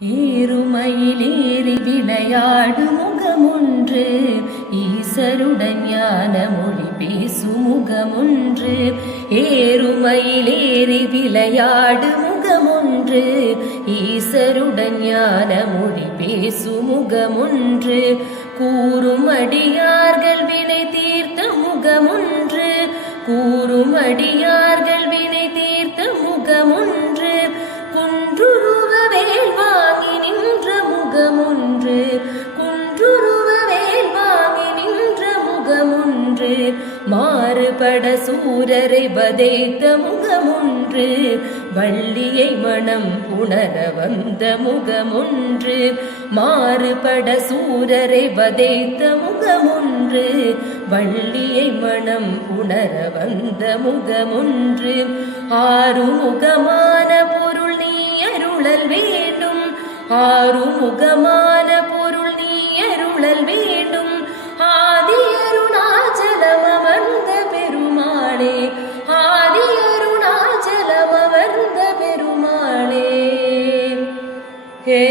ஏறுமயிலேறி விளையாடு முகமொன்று, ஈசருடன் ஞான மொழி பேசும் முகமொன்று. ஏறுமயிலேறி விளையாடு முகமொன்று, ஈசருடன் ஞான மொழி பேசும் முகமொன்று. கூறும் அடியார்கள் வினை தீர்த்த முகமொன்று, கூறும் அடியார்கள் வினை தீர்த்த முகமொன்று. குன்றுருவ வேல் வாங்கி நின்ற முகமொன்று, குன்றுருவ வேல் வாங்கி நின்ற முகமொன்று. மாறுபட சூரரை வதைத்த முகமொன்று, வள்ளியை மனம் புணர வந்த முகமொன்று. மாறுபட சூரரை வதைத்த முகமொன்று, வள்ளியை மனம் புணர வந்த முகமொன்று. ஆறுமுகமான பொருள் நீ அருளல் வேண்டும், ஆறுமுகமான பொருள் நீ அருளல் வேண்டும். ஆதி அருணாச்சலம் அமர்ந்த பெருமாளே, ஆதி அருணாச்சலம் அமர்ந்த பெருமாளே. ஹே